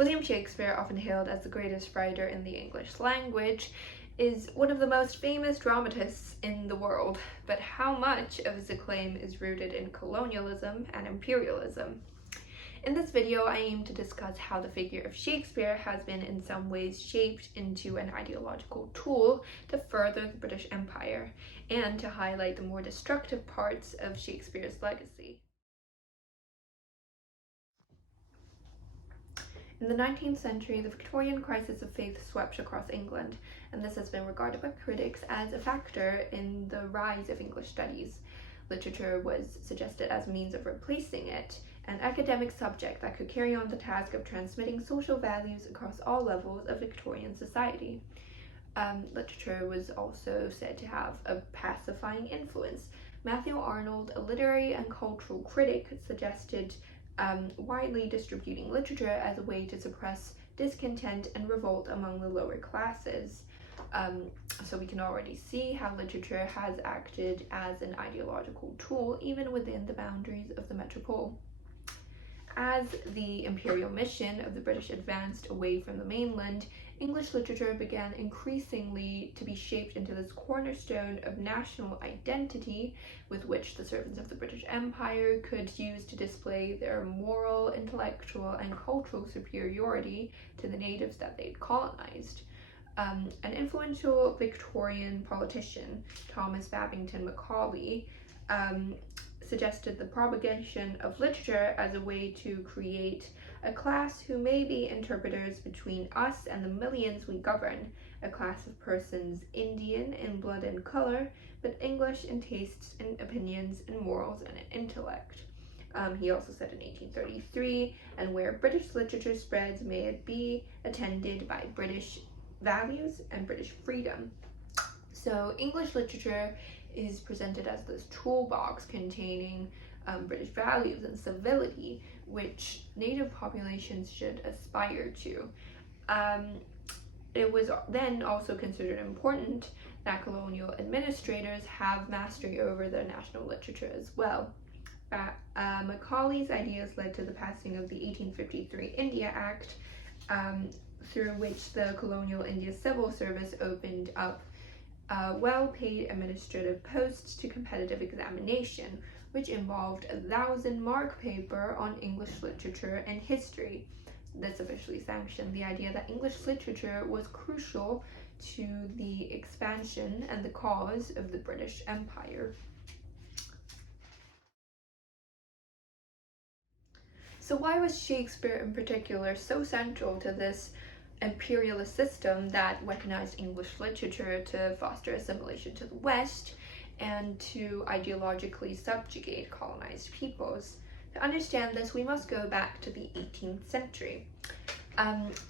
William Shakespeare, often hailed as the greatest writer in the English language, is one of the most famous dramatists in the world, but how much of his acclaim is rooted in colonialism and imperialism? In this video, I aim to discuss how the figure of Shakespeare has been in some ways shaped into an ideological tool to further the British Empire, and to highlight the more destructive parts of Shakespeare's legacy. In the 19th century, the Victorian crisis of faith swept across England, and this has been regarded by critics as a factor in the rise of English studies. Literature was suggested as a means of replacing it, an academic subject that could carry on the task of transmitting social values across all levels of Victorian society. Literature was also said to have a pacifying influence. Matthew Arnold, a literary and cultural critic, suggested widely distributing literature as a way to suppress discontent and revolt among the lower classes. So we can already see how literature has acted as an ideological tool even within the boundaries of the metropole. As the imperial mission of the British advanced away from the mainland, English literature began increasingly to be shaped into this cornerstone of national identity with which the servants of the British Empire could use to display their moral, intellectual, and cultural superiority to the natives that they'd colonized. An influential Victorian politician, Thomas Babington Macaulay, suggested the propagation of literature as a way to create a class who may be interpreters between us and the millions we govern, a class of persons Indian in blood and color, but English in tastes and opinions and morals and in intellect. He also said in 1833, and where British literature spreads, may it be attended by British values and British freedom. So English literature is presented as this toolbox containing British values and civility, which native populations should aspire to. It was then also considered important that colonial administrators have mastery over their national literature as well. Macaulay's ideas led to the passing of the 1853 India Act, through which the colonial India civil service opened up well-paid administrative posts to competitive examination, which involved a 1,000-mark paper on English literature and history. This officially sanctioned the idea that English literature was crucial to the expansion and the cause of the British Empire. So why was Shakespeare in particular so central to this imperialist system that recognized English literature to foster assimilation to the West and to ideologically subjugate colonized peoples? To understand this, we must go back to the 18th century.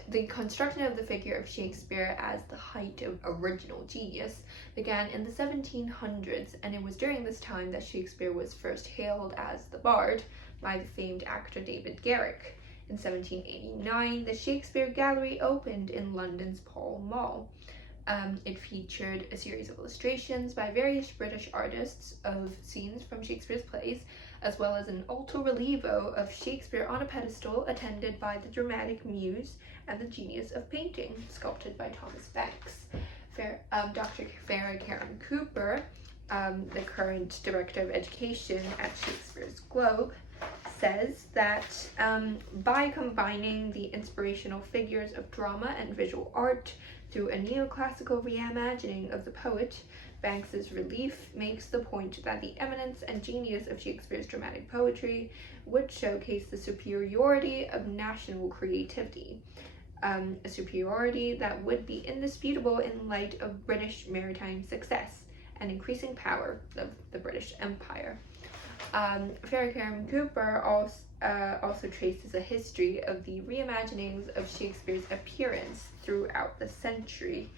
The construction of the figure of Shakespeare as the height of original genius began in the 1700s, and it was during this time that Shakespeare was first hailed as the Bard by the famed actor David Garrick. In 1789, the Shakespeare Gallery opened in London's Pall Mall. It featured a series of illustrations by various British artists of scenes from Shakespeare's plays, as well as an alto relievo of Shakespeare on a pedestal attended by the dramatic muse and the genius of painting, sculpted by Thomas Banks. Dr. Farah Karim-Cooper, the current director of education at Shakespeare's Globe, says that by combining the inspirational figures of drama and visual art through a neoclassical reimagining of the poet, Banks's relief makes the point that the eminence and genius of Shakespeare's dramatic poetry would showcase the superiority of national creativity, a superiority that would be indisputable in light of British maritime success and increasing power of the British Empire. Farah Karim-Cooper also traces a history of the reimaginings of Shakespeare's appearance throughout the century,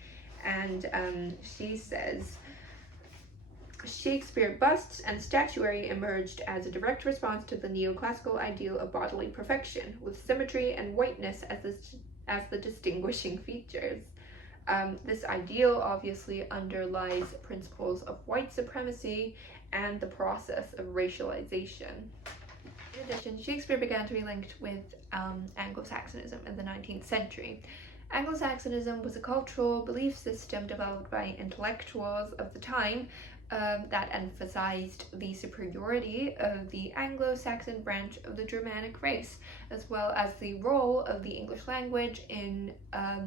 and she says, Shakespeare busts and statuary emerged as a direct response to the neoclassical ideal of bodily perfection, with symmetry and whiteness as the distinguishing features. This ideal obviously underlies principles of white supremacy and the process of racialization. In addition, Shakespeare began to be linked with Anglo-Saxonism in the 19th century. Anglo-Saxonism was a cultural belief system developed by intellectuals of the time that emphasized the superiority of the Anglo-Saxon branch of the Germanic race, as well as the role of the English language in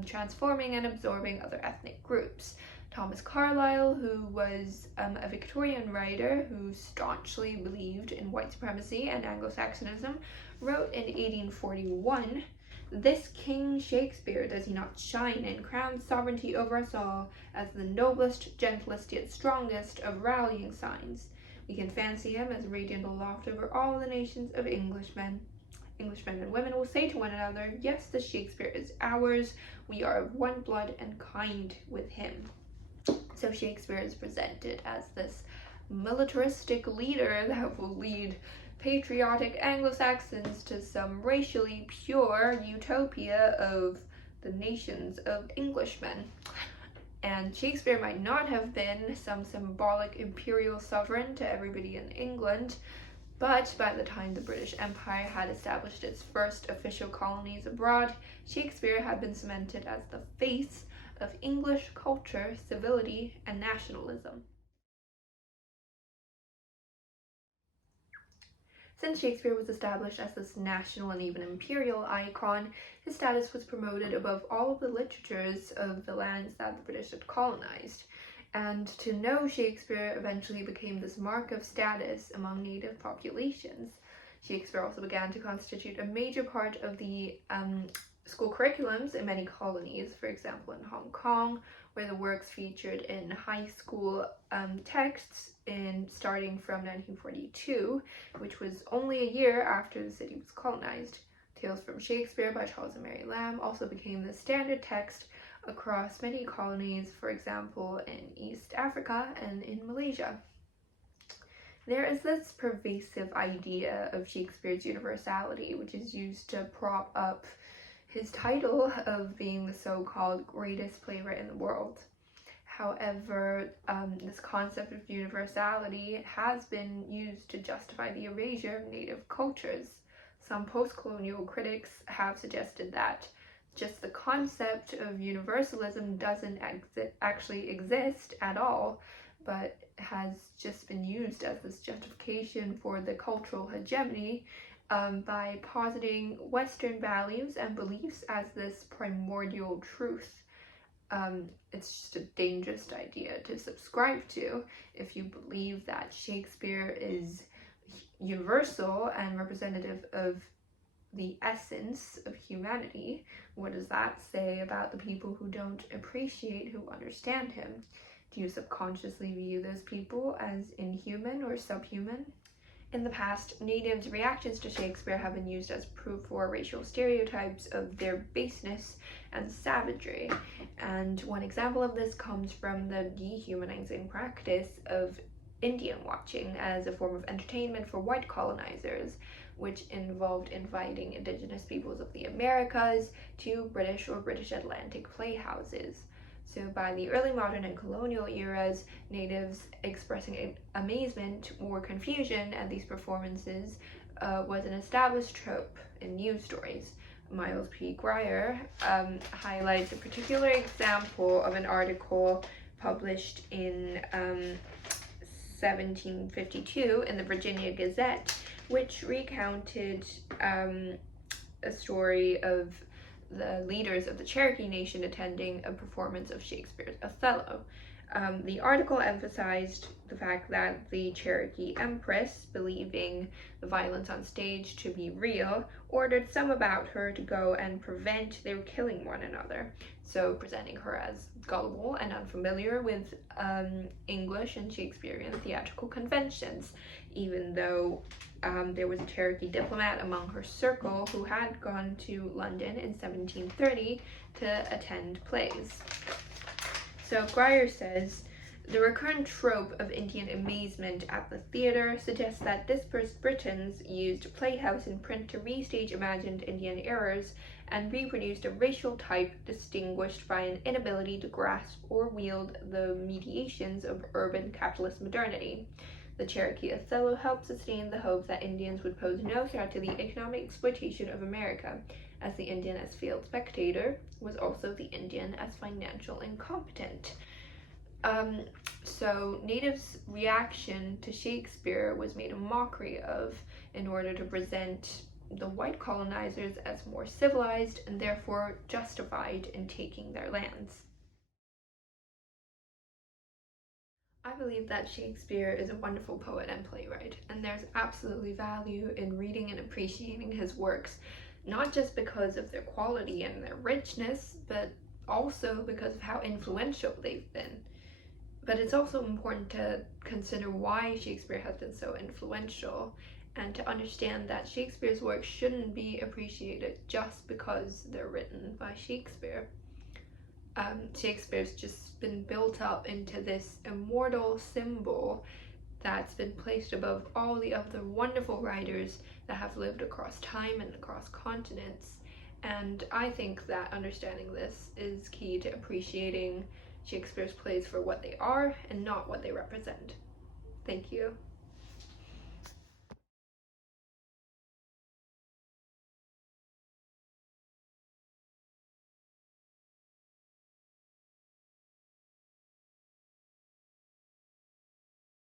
transforming and absorbing other ethnic groups. Thomas Carlyle, who was a Victorian writer who staunchly believed in white supremacy and Anglo-Saxonism, wrote in 1841, "This King Shakespeare, does he not shine and crown sovereignty over us all as the noblest, gentlest, yet strongest of rallying signs? We can fancy him as radiant aloft over all the nations of Englishmen. Englishmen and women will say to one another, yes, this Shakespeare is ours. We are of one blood and kind with him." So Shakespeare is presented as this militaristic leader that will lead patriotic Anglo-Saxons to some racially pure utopia of the nations of Englishmen. And Shakespeare might not have been some symbolic imperial sovereign to everybody in England, but by the time the British Empire had established its first official colonies abroad, Shakespeare had been cemented as the face of English culture, civility, and nationalism. Since Shakespeare was established as this national and even imperial icon, his status was promoted above all of the literatures of the lands that the British had colonized. And to know Shakespeare eventually became this mark of status among native populations. Shakespeare also began to constitute a major part of the school curriculums in many colonies, for example in Hong Kong, where the works featured in high school texts starting from 1942, which was only a year after the city was colonized. Tales from Shakespeare by Charles and Mary Lamb also became the standard text across many colonies, for example in East Africa and in Malaysia. There is this pervasive idea of Shakespeare's universality, which is used to prop up his title of being the so-called greatest playwright in the world. However, this concept of universality has been used to justify the erasure of native cultures. Some post-colonial critics have suggested that just the concept of universalism doesn't actually exist at all, but has just been used as this justification for the cultural hegemony by positing Western values and beliefs as this primordial truth. It's just a dangerous idea to subscribe to if you believe that Shakespeare is universal and representative of the essence of humanity. What does that say about the people who don't appreciate, who understand him? Do you subconsciously view those people as inhuman or subhuman? In the past, natives' reactions to Shakespeare have been used as proof for racial stereotypes of their baseness and savagery. And one example of this comes from the dehumanizing practice of Indian watching as a form of entertainment for white colonizers, which involved inviting indigenous peoples of the Americas to British or British Atlantic playhouses. So by the early modern and colonial eras, natives expressing amazement or confusion at these performances was an established trope in news stories. Miles P. Grier highlights a particular example of an article published in 1752 in the Virginia Gazette, which recounted a story of the leaders of the Cherokee Nation attending a performance of Shakespeare's Othello. The article emphasized the fact that the Cherokee Empress, believing the violence on stage to be real, ordered some about her to go and prevent their killing one another, so presenting her as gullible and unfamiliar with English and Shakespearean theatrical conventions, even though there was a Cherokee diplomat among her circle who had gone to London in 1730 to attend plays. So Grier says, the recurrent trope of Indian amazement at the theatre suggests that dispersed Britons used playhouse and print to restage imagined Indian errors and reproduced a racial type distinguished by an inability to grasp or wield the mediations of urban capitalist modernity. The Cherokee Othello helped sustain the hope that Indians would pose no threat to the economic exploitation of America, as the Indian as field spectator was also the Indian as financial incompetent. So natives' reaction to Shakespeare was made a mockery of in order to present the white colonizers as more civilized and therefore justified in taking their lands. I believe that Shakespeare is a wonderful poet and playwright, and there's absolutely value in reading and appreciating his works, not just because of their quality and their richness, but also because of how influential they've been. But it's also important to consider why Shakespeare has been so influential and to understand that Shakespeare's works shouldn't be appreciated just because they're written by Shakespeare. Shakespeare's just been built up into this immortal symbol that's been placed above all the other wonderful writers that have lived across time and across continents. And I think that understanding this is key to appreciating Shakespeare's plays for what they are and not what they represent. Thank you.